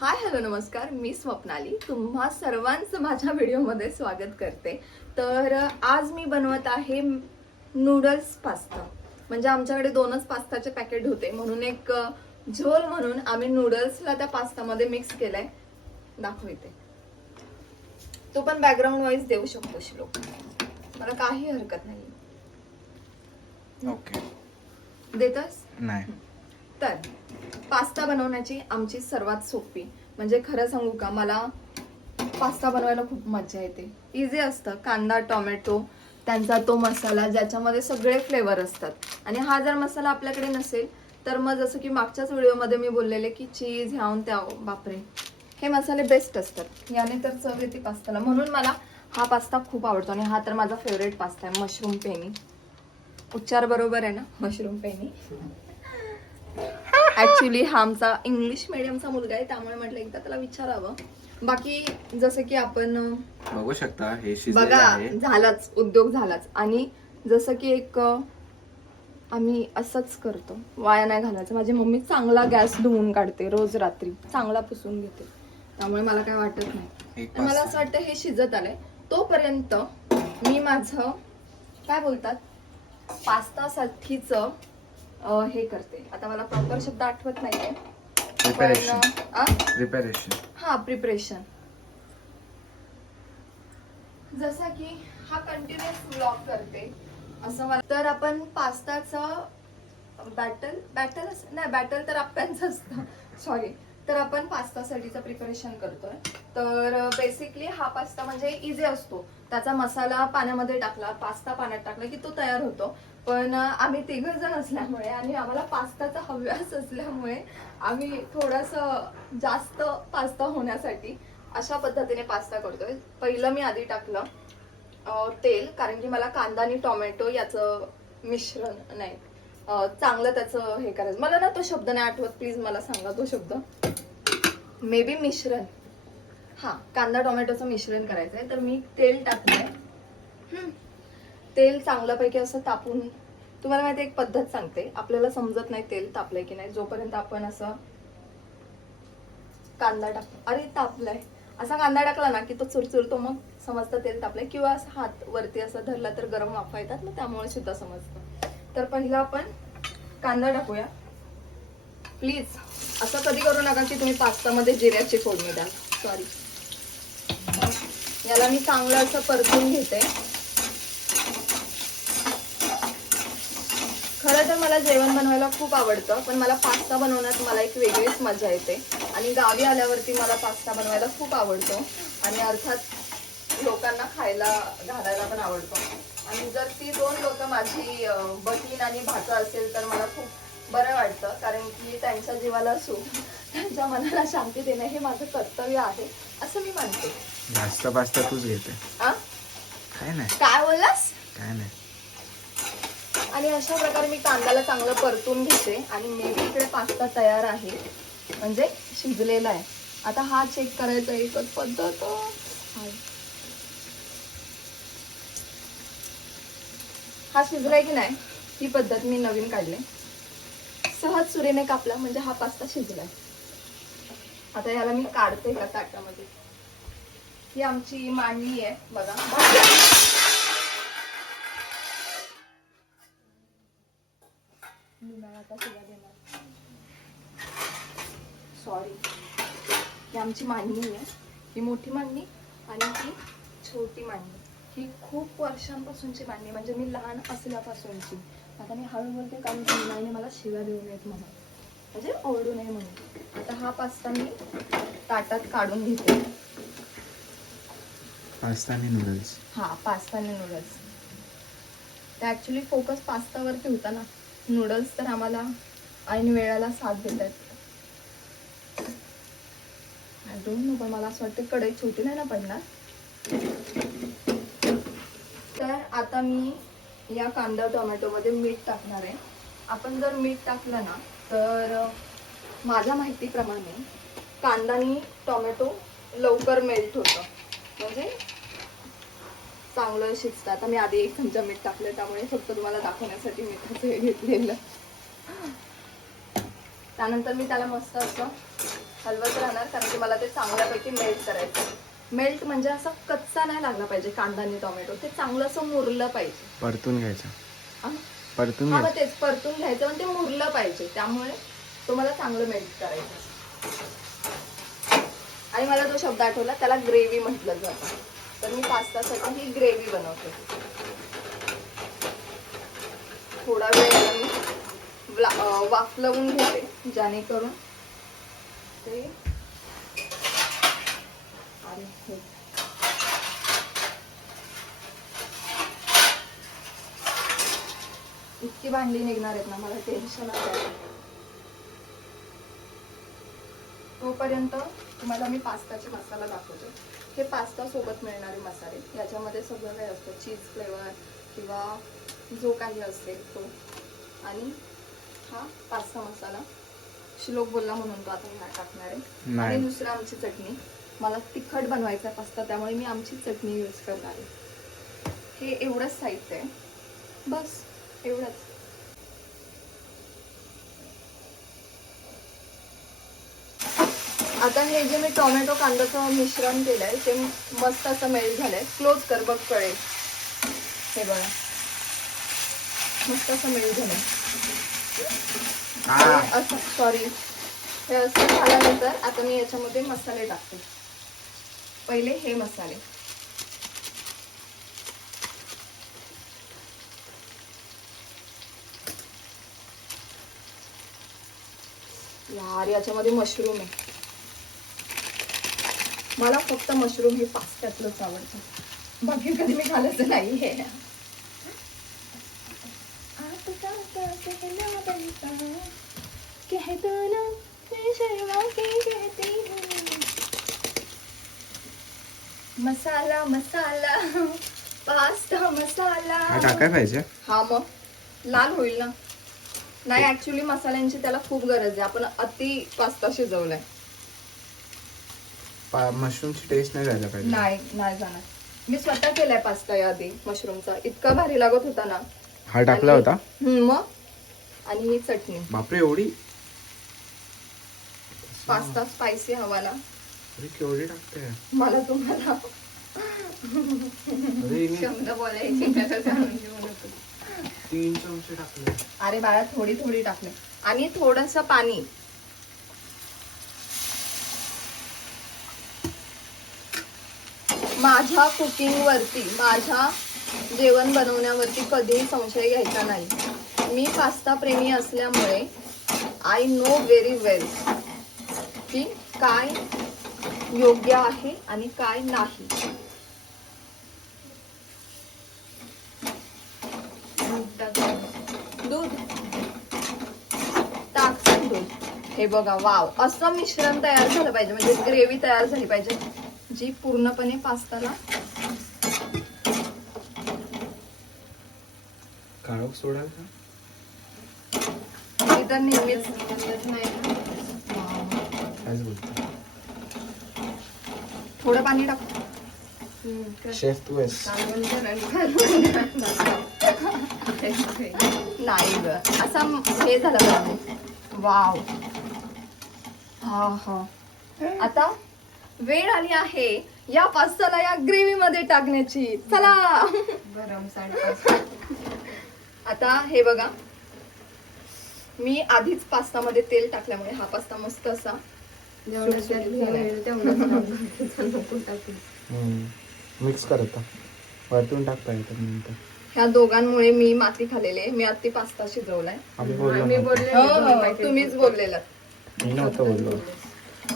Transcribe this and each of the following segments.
Hi hello नमस्कार, मी स्वप्नाली तुम्हा सर्वांचं माझ्या व्हिडिओमध्ये स्वागत करते. तर आज मी बनवत आहे नूडल्स पास्ता. म्हणजे आमच्याकडे दोनच पास्ताचे पॅकेट होते, म्हणून एक झोल म्हणून आम्ही नूडल्सला त्या पास्तामध्ये मिक्स केलाय. दाखवते. तू पण बॅकग्राऊंड वाईज देऊ शकतो श्लोक, मला काही हरकत नाही. ओके. देतस? नाही. तर पास्ता बनवण्याची आमची सर्वात सोपी, म्हणजे खरं सांगू का, मला पास्ता बनवायला खूप मजा येते. इझी असतं. कांदा, टोमॅटो, त्यांचा तो मसाला ज्याच्यामध्ये सगळे फ्लेवर असतात. आणि हा जर मसाला आपल्याकडे नसेल तर मग जसं की मागच्याच व्हिडिओमध्ये मी बोललेले की चीज ह्यावून त्या, बापरे, हे मसाले बेस्ट असतात. याने तर चव येते पास्ताला. म्हणून मला हा पास्ता खूप आवडतो आणि हा तर माझा फेवरेट पास्ता आहे. Mushroom penny. उच्चार बरोबर आहे ना? Mushroom penny. ऍक्च्युली हा आमचा इंग्लिश मीडियमचा मुलगा आहे, त्यामुळे म्हटलं एकदा त्याला विचारावं. बाकी जसं की आपण बघू शकता हे शिजलेलं बघा, आहे. झालाच उद्योग झालाच. आणि जसं की एक आम्ही असंच करतो, वाया नाही घालायचं. माझी मम्मी चांगला गॅस धुवून काढते रोज रात्री, चांगला पुसून घेते, त्यामुळे मला काय वाटत नाही. मला असं वाटतं हे शिजत आलंय तोपर्यंत मी माझं काय बोलतात पास्ता साठीच हे करते. आता मला प्रॉपर शब्द आठवत नाहीये. प्रिपरेशन. हा, प्रिपरेशन. जसा की हा कंटिन्युअस व्लॉग करते असं मला. तर आपण पास्ताचं बॅटर तर आप्यांचं असतं, सॉरी. तर आपण पास्तासाठीचं प्रिपरेशन करतोय. तर बेसिकली हा पास्ता म्हणजे इझी असतो. त्याचा मसाला पाण्यामध्ये टाकला, पास्ता पाण्यात टाकला की तो तयार होतो. पण आम्ही 3 जण असल्यामुळे आणि आम्हाला पास्ताचा हव्यास असल्यामुळे आम्ही थोडंसं जास्त पास्ता होण्यासाठी अशा पद्धतीने पास्ता करतोय. पहिलं मी आधी टाकलं तेल, कारण की मला कांदा आणि टोमॅटो याचं मिश्रण नाही, चांगलं त्याचं हे करायचं. मला ना तो शब्द नाही आठवत, प्लीज मला सांगा तो शब्द. मे बी मिश्रण. हा, कांदा टोमॅटोचं मिश्रण करायचंय. तर मी तेल टाकलंय. तेल चांगल्यापैकी असं तापून, तुम्हाला माहिती एक पद्धत सांगते, आपल्याला समजत नाही तेल तापलंय की नाही जोपर्यंत आपण असं कांदा टाकतो. अरे तापलाय, असा कांदा टाकला ना की तो चुरचुरतो, मग समजतं तेल तापलंय. किंवा असं हात वरती असं धरला तर गरम वाफा येतात, मग त्यामुळे सुद्धा समजतं. तर पहिला आपण कांदा टाकूया. प्लीज असं कधी करू नका की तुम्ही पास्तामध्ये जिऱ्याची फोडणी द्या, सॉरी. याला मी चांगलं असं परतून घेते. खरं तर मला जेवण बनवायला खूप आवडतं, पण मला पास्ता बनवण्यात मला एक वेगळीच मजा येते. आणि गावी आल्यावरती मला पास्ता बनवायला खूप आवडतो आणि अर्थात लोकांना खायला घालायला पण आवडतो. आणि जर ती 2 लोक माझी बहीण आणि भाचा असेल तर मला खूप बरं वाटतं, कारण की त्यांच्या जीवाला सुख, त्यांच्या मनाला शांती देणं हे माझं कर्तव्य आहे असं मी मानते. जास्त पास्ता तूच घेते. काय नाही. काय बोललास? काय नाही. आणि अशा प्रकारे मी कांद्याला चांगलं परतून घेते आणि मेबी इकडे पास्ता तयार आहे, म्हणजे शिजलेला आहे. आता हा चेक करायचा एकच पद्धत. हा शिजलाय की नाही ही पद्धत मी नवीन काढले. सहज सुरीने कापला म्हणजे हा पास्ता शिजलाय. आता याला मी काढते का ताटामध्ये. ही आमची मांडणी आहे बघा. सॉरी. ही आमची मांडणी आहे, ही मोठी मांडणी आणि ही छोटी मांडणी. ही खूप वर्षांपासूनची मांडणी, म्हणजे मी लहान असल्यापासूनची. आता मी हळू बोलते कारण की मला शिव्या देऊ नयेत म्हणून, म्हणजे ओरडू नये म्हणून. आता हा पास्ता मी ताटात काढून घेते. पास्ता आणि नूडल्स. हा, पास्ता आणि नूडल्स. तर ऍक्च्युली फोकस पास्तावरती होता ना, नूडल्स तर आम्हाला ऐन वेळेला साथ देतात. आय डोंट नो, पण मला असं वाटतं कढई छोटी नाही ना पडणार. तर आता मी या कांदा टोमॅटोमध्ये मीठ टाकणार आहे. आपण जर मीठ टाकलं ना तर माझ्या माहितीप्रमाणे कांदा आणि टोमॅटो लवकर मेल्ट होतं, म्हणजे चांगलं शिजतं. आता मी आधी 1 चमचा मीठ टाकलं, त्यामुळे फक्त तुम्हाला दाखवण्यासाठी मीठाचं हे घेतलेलं. त्यानंतर मी त्याला मस्त असं हलवत राहणार कारण की मला ते चांगल्यापैकी मेल्ट करायचं. मेल्ट म्हणजे असं कच्चा नाही लागला पाहिजे कांदा आणि टोमॅटो, ते चांगलं असं मुरलं पाहिजे. परतून घ्यायचं. हा? परतून हा घ्यायचं. मग तेच परतून घ्यायचं पण ते मुरलं पाहिजे, त्यामुळे तुम्हाला चांगलं मेल्ट करायचं. आणि मला तो शब्द आठवला, त्याला ग्रेव्ही म्हटलं जातं. तर मी पास्तासाठी ही ग्रेव्ही बनवते. थोडा वेळ मी वाफलवून घेते जेणेकरून ते आणि हे इतकी भांडी निघणार आहेत ना, मला टेन्शन आहे. तोपर्यंत तुम्हाला मी पास्ताचे मसाला दाखवते. हे पास्ता सोबत मिळणारे मसाले, याच्यामध्ये सगळं काही असतं, चीज फ्लेवर किंवा जो काही असेल तो. आणि हा पास्ता मसाला श्लोक बोलला म्हणून तो आता मी टाकणार आहे. आणि दुसरं आमची चटणी, मला तिखट बनवायचा पास्ता, त्यामुळे मी आमची चटणी यूज करणार आहे. हे एवढंच साहित्य आहे, बस एवढंच. आता हे जे मी टोमॅटो कांद्याचं मिश्रण केलंय ते मस्त असं मेल्ट झालंय. क्लोज कर बघ, कळेल. हे बघा मस्त असं मेल्ट झालंय. असं सॉरी, हे असं झाल्यानंतर आता मी याच्यामध्ये मसाले टाकते. पहिले हे मसाले, यार याच्यामध्ये मशरूम आहे. मला फक्त मशरूम हे पास्त्यातलंच आवडतं, बाकी कधी मी खाल्लं नाहीये. मसाला मसाला पास्ता मसाला टाकाय पाहिजे. हा मग लाल होईल ना. नाही ऍक्च्युली मसाल्यांची त्याला खूप गरज आहे. आपण अति पास्ता शिजवलाय. मशरूमची टेस्ट नाही जायला पाहिजे. नाही जाणार. मी स्वतः केलाय पास्ता याआधी मशरूमचा, इतका भारी लागत होता ना. हा टाकला होता मग. आणि ही चटणी. बापरे, एवढी पास्ता स्पायसी हवाला. केवढी टाकते मला तुम्हाला शब्द बोलायचे 3 चमचे टाकले. अरे बाळा, थोडी थोडी टाकले. आणि थोडस पाणी. माझ्या कुकिंग वरती, माझ्या जेवण बनवण्यावरती कधीही संशय घ्यायचा नाही. मी पास्ता प्रेमी असल्यामुळे आय नो व्हेरी वेल की काय योग्य आहे आणि काय नाही. दूध टाक दूध. हे बघा, वाव, असं मिश्रण तयार झालं पाहिजे, म्हणजे ग्रेव्ही तयार झाली पाहिजे जी पूर्णपणे पास्ताला. काळोख सोडाल का? तर नेहमीच कायच बोलतो. थोडं पाणी टाक. शेफ तू आहेस. नाही ग, असा हे झालं पाहिजे. वाव. हा हा. आता वेळ आली आहे या पास्ताला या ग्रेव्ही मध्ये टाकण्याची. चला. आता हे बघा, मी आधीच पास्ता मध्ये तेल टाकल्यामुळे हा पास्ता मस्त असा मिक्स करत वरतून टाकता येतं नंतर. ह्या दोघांमुळे मी माती खाल्लेली आहे. मी आधी पास्ता शिजवलाय. तुम्हीच बोललेलं. मी नव्हतं बोललो,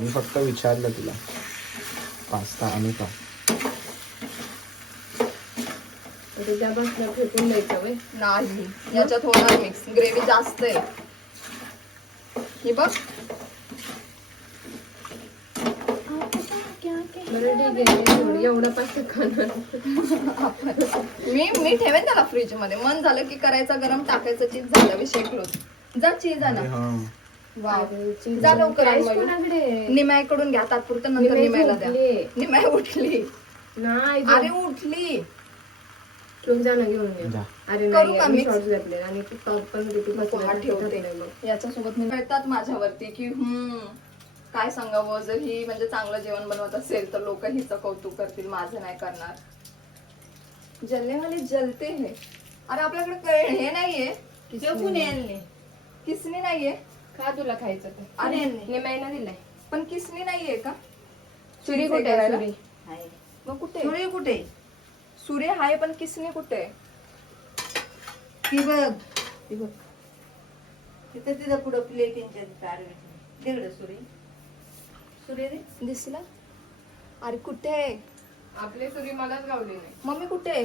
मी फक्त विचारलं तुला पास्ता आणि का. नाही, याच्यात होणार मिक्स. ग्रेव्ही जास्त आहे. हे बघ. मी ठेवेन त्याला फ्रीज मध्ये. मन झालं की करायचं गरम, टाकायचं चीज, झालं विषय क्लोज. जा चीज आणा. जा लवकर. निमाईकडून घ्या तात्पुरतं, नंतर निमाईला द्या. निमाई उठली. अरे उठली. करू का मी ठेवते. याच्यासोबत मी कळतात माझ्यावरती की काय सांगावं, जर ही म्हणजे चांगलं जेवण बनवत असेल तर लोक हिचं कौतुक करतील, माझं नाही करणार. जलने वाले जलते हे. अरे आपल्याकडे हे नाहीये, किसनी नाहीये. खा तुला खायचं ते. अरे निम्यानं दिलाय. पण किसनी नाहीये का? सुरी कुठे आहे सुरी? मग कुठे? सुरी कुठे? सुरी आहे पण किसनी कुठे? ती बघ तिथं तिथं पुढं प्लेटिंगच्या तिथं आडवी तिकडं सुरी सुरी रे. दिसला? अरे कुठे? आपली सुरी मलाच गावली नाही. मम्मी कुठे?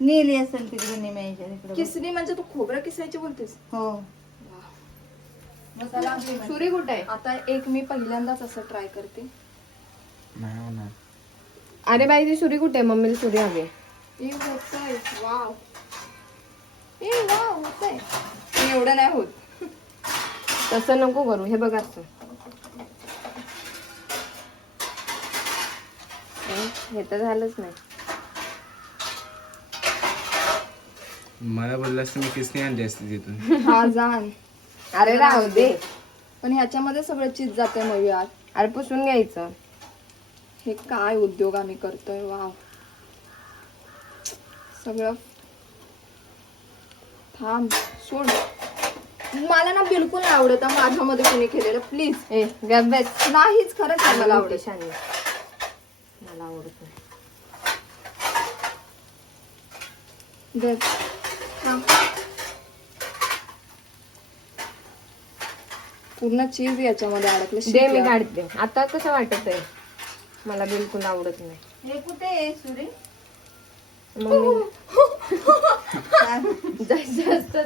नेली असेल तिकडे निम्याच्या तिकडं. किसनी म्हणजे तू खोबरं किसायची बोलतेस? हो मसाला आपली माहिती. सुरी कुठे आहे? आता एक मी पहिल्यांदाच असं ट्राय करते. नाही होणार. अरे बाई ती सुरी कुठे आहे? मम्मीला सुरी हवी आहे. हे होतंय. वाव. ए वाव होतंय. पण एवढं नाही होत. तसं नको करू. हे बघ असं. हे तर झालंच नाही. मला बोललास तर मी किसनी आणली असती तिथून. हा जाण. अरे राहू दे. पण ह्याच्यामध्ये सगळं चीज जाते मग यार. अरे पुसून घ्यायचं. हे काय उद्योग आम्ही करतोय. वाव. सगळं थांब सोड. मला ना बिलकुल नाही आवडत हा माझ्यामध्ये कोणी केलेलं. प्लीज. ए गप बस. नाहीच खरंच नाही मला आवडत. शानी. मला आवडत नाही. बस. थांब. पूर्ण चीज याच्यामध्ये अडकलं. दे मी काढते. आता कसं वाटत आहे? मला बिलकुल आवडत नाही. हे कुठे आहे सुरी? मम्मी जास्त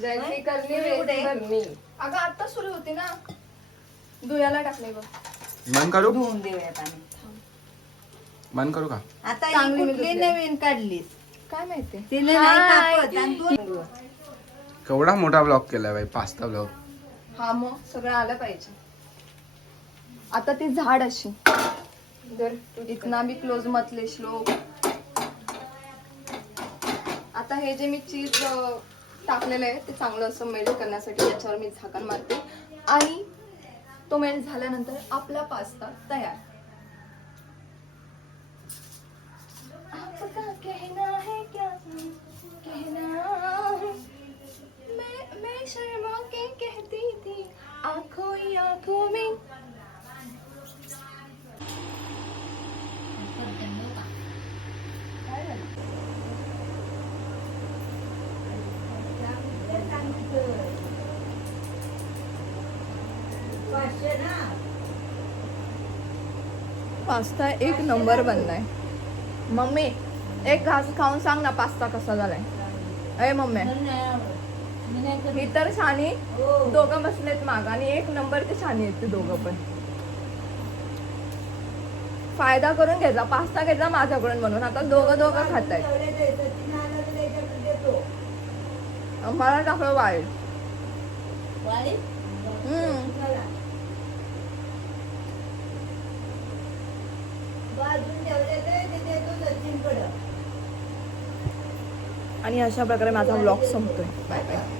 जैसी करनी वैसी भरनी. अगं आता सुरू होती ना. धुयाला टाकले बघ. मन करू? धुवून देऊया पाणी. मन करू का? आता ही चांगली मी कुठली धुतली. नवीन काढलीस? काय माहिती. तिने नाही कापत आणि तू केवढा मोठा ब्लॉग केलाय बाई, पास्ता ब्लॉग. हा मग सगळं आलं पाहिजे. आता ती झाड अशी इतना भी क्लोज मतले श्लोक. आता हे जे मी चीज टाकलेलं आहे ते चांगलं असं मेल्ट करण्यासाठी याच्यावर मी झाकण मारते आणि तो मेल्ट झाल्यानंतर आपला पास्ता तयार. आपका कहना है क्या कहना है. मैं शर्मा के कहती थी आंखों ही आंखों में. पास्ता एक नंबर बनलाय. मम्मी एक घास खाऊन सांग ना पास्ता कसा झालाय. ए मम्मी मी तर शानी. दोघं बसलेत माग आणि एक नंबर ते शानी आहेत ते दोघं पण. फायदा करून घ्यायचा. पास्ता घ्यायचा माझ्याकडून म्हणून. आता दोघं खात आहेत. मला टाकलं वाईट. आणि अशा प्रकारे माझा व्लॉग संपतोय. Bye bye.